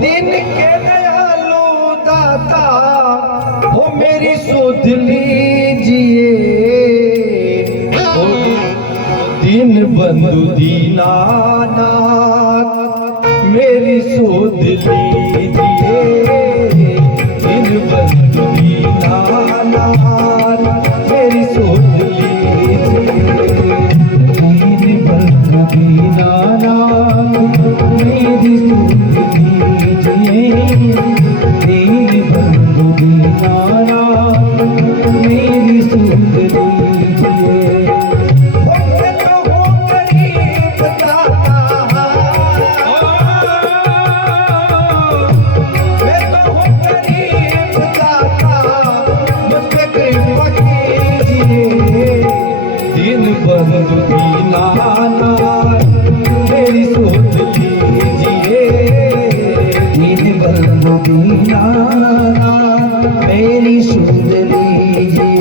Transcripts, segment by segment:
दिन के दयालु दाता हो मेरी सुध लीजिए, दिन बंधु दीनानाथ मेरी सुध लीजिए, दिन बंधु दीनानाथ मेरी सुध लीजिए, दिन बंधु दीनानाथ मेरी सुध लीजिए, दिन बंधु दीनानाथ मेरी सुध लीजिए। बंधु दीनानाथ मेरी सुध लीजिए, दीन बंधु दीनानाथ मेरी सुध लीजिए।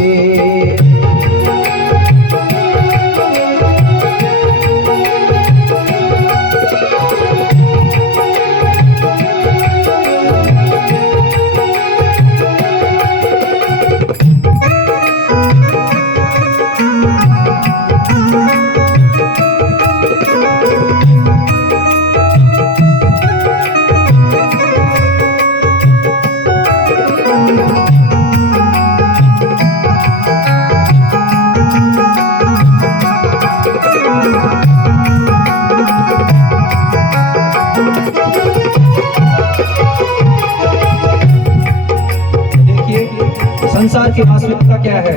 संसार की वास्तविकता क्या है?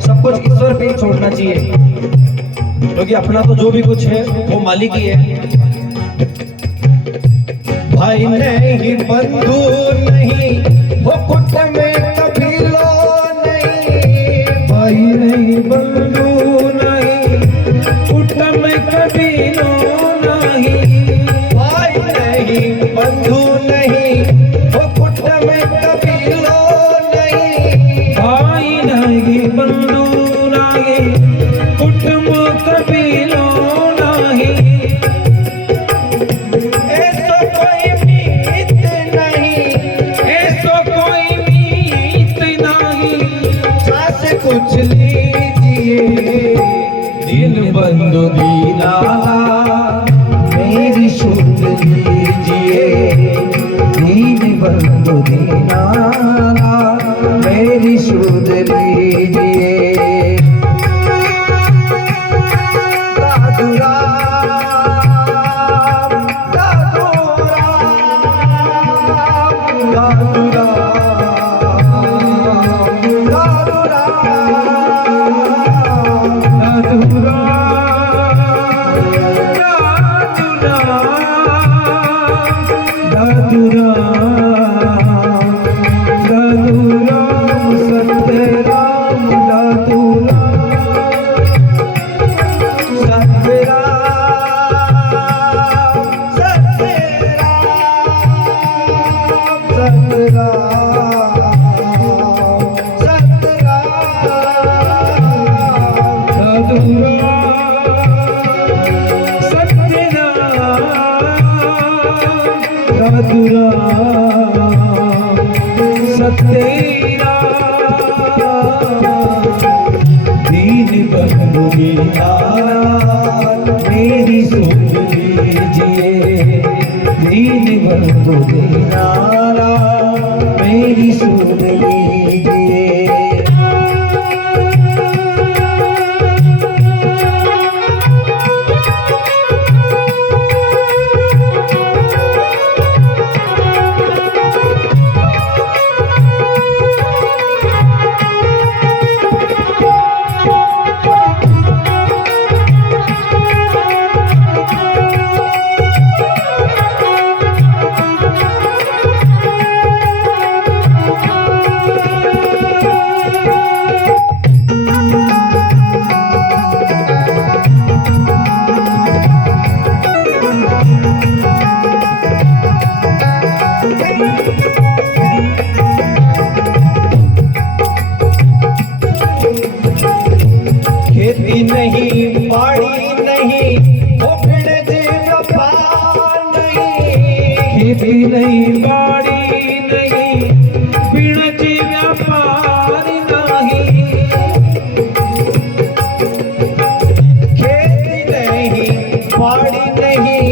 सब कुछ ईश्वर पे ही छोड़ना चाहिए, क्योंकि अपना तो जो भी कुछ है वो मालिक ही है। भाई नहीं, बंधु नहीं, वो कुट में कभी लो नहीं, भाई नहीं, बंधु नहीं, कुट में कभी लो नहीं, भाई नहीं, बंधु नहीं, वो कुट में कभी लो बंधु नाही, कुटुंब कबीलो नाही, ऐसा कोई मीत नहीं, ऐसा कोई मीत नहीं, सास कुछ लीजिए, दिन बंधु दीनानाथ मेरी सुध लीजिए, दिन बंधु दीनानाथ मेरी सुध लीजिए। दादू राम, दादू राम, दादू राम, दादू राम, दादू राम, दादू राम, दादू राम, सत्य राम, दादू राम, सत्य राम, सत्य राम, सत्य राम, सत्य राम, दादू राम, सत्य राम, दादू राम, सत्य दीन बंधु दीनानाथ मेरी सुध लीजिए, दीन बंधु दीनानाथ मेरी सुध लीजिए। खेती नहीं बाड़ी नहीं, बिणज व्यापार नहीं। खेती नहीं बाड़ी नहीं,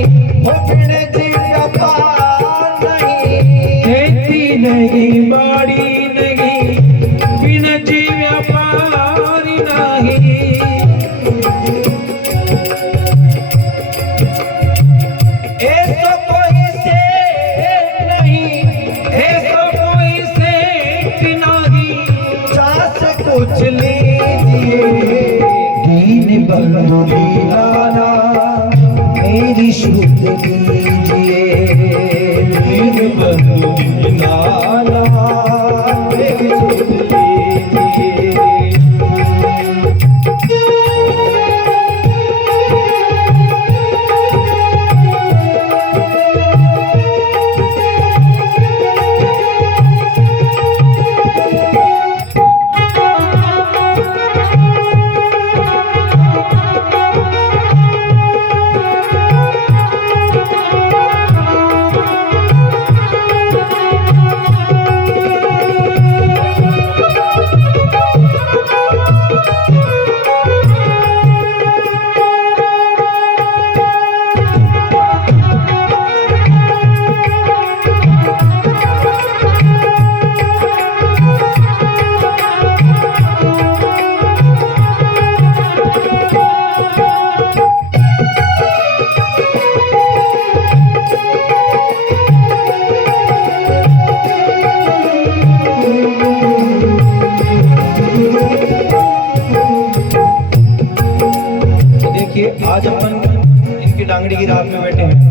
हो बिणज व्यापार नहीं। खेती नहीं बाड़ी नहीं, बिणज व्यापार नहीं। ऐसा कोई से नहीं, ऐसा कोई सेठ नहीं, चास कुछ लीजिए। दीन बंधु दीनाना मेरी शुद्ध कीजिए। दीन बंधु दीनाना मेरी शुद्ध कीजिए। आज अपन इनकी डांगड़ी की रात में बैठे हैं,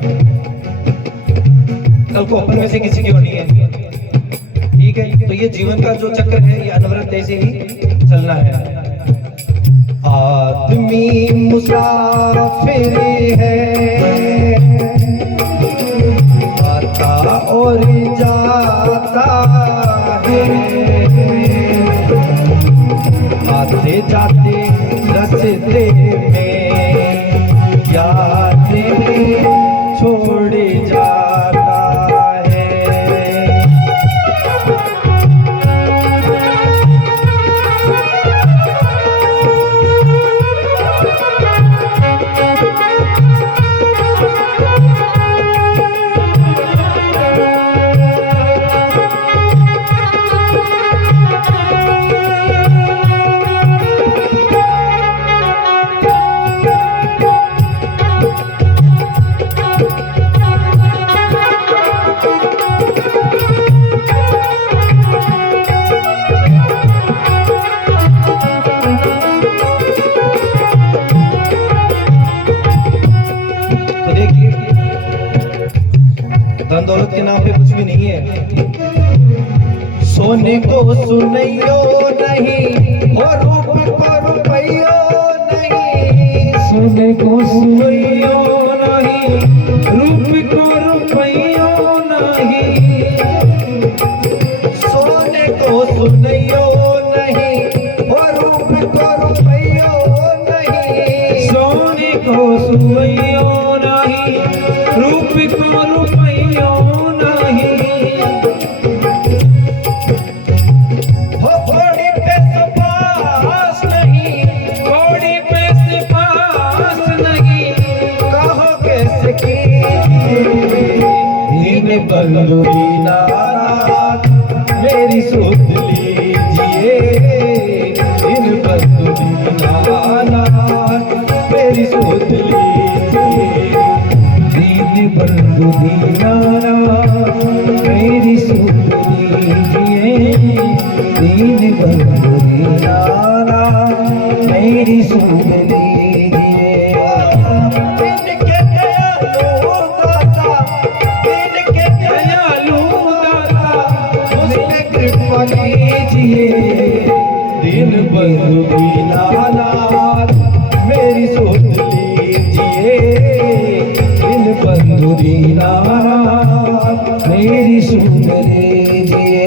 कल को अपन में से किसी की होनी है। ठीक है, तो ये जीवन का जो चक्र है ये अनवरत ऐसे ही चलना है। आदमी मुसाफिर है, आता और जाता है। आते जाते रास्ते में यादें छोड़ जाता है। धन दौलत के नाम पे कुछ भी नहीं है। सोने को सुनैयो नहीं, और रूप को रुपयो नहीं। सोने को सुनैयो नहीं, रूप को रुपयो नहीं। सोने को सुनैयो नहीं, और रूप को रुपयो नहीं। सोने को सुनैयो नहीं, रूप को रुपयो नहीं। हो घोड़ी पे पास नहीं, घोड़ी पे पास नहीं। कहो कैसे कीजिए दीन बंधु दीनानाथ मेरी सुध लीजिए। दीन बंधु दीनानाथ मेरी सुध लीजिए। दीन बंधु दीनानाथ मेरी सुध लीजिए। दीन बंधु दीनानाथ मेरी सुध लीजिए। इनके दयालु दाता, इनके दयालु दाता मुझ पे कृपा कीजिए। दीन बंधु दीनानाथ मेरी सुध लीजिए। दीन बंधु दीनानाथ मेरी सुध लीजिए।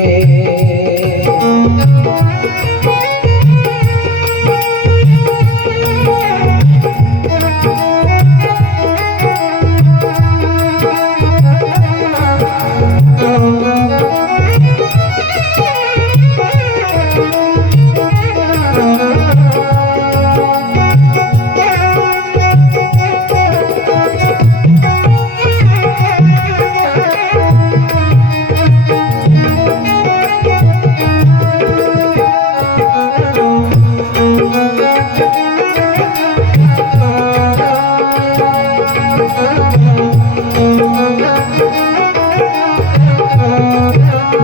तो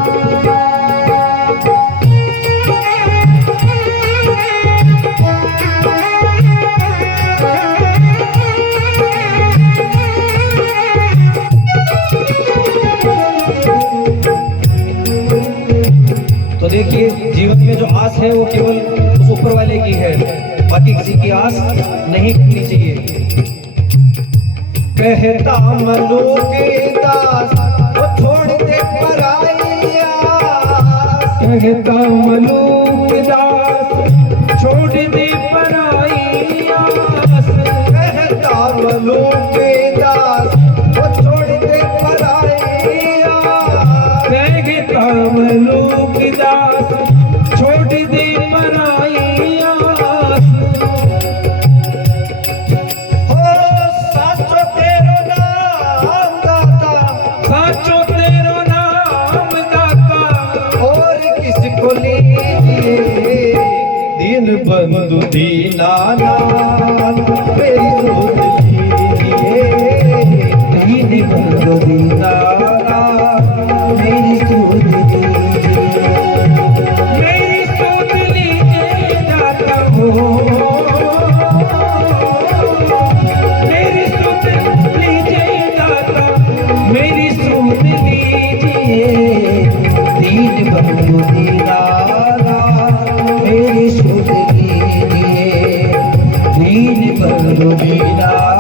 देखिए, जीवन में जो आस है वो केवल उस ऊपर वाले की है, बाकी किसी की आस नहीं करनी चाहिए। कहता मनु के दास वो छोड़ दे पराई आस, कहता मनु के दास छोड़ दे पराई आस, कहता मनु के दास वो छोड़ दे पराई आस, कहता मनु के दास छोड़ दे पराई आस। हो साचो तेरो नाम दाता, साचो तेरो नाम दाता, और किसको लीजिए दीन बंधु दीनानाथ, मेरी सुध लीजिए दीन बंधु दीनानाथ, मेरी सुध लीजिए, मेरी सुध लीजिए दाता हो, मेरी सुध लीजिए दाता, मेरी सुध लीजिए दीन बंधु दीनानाथ, मेरी सुध लीजिए दीन बंधु दीनानाथ।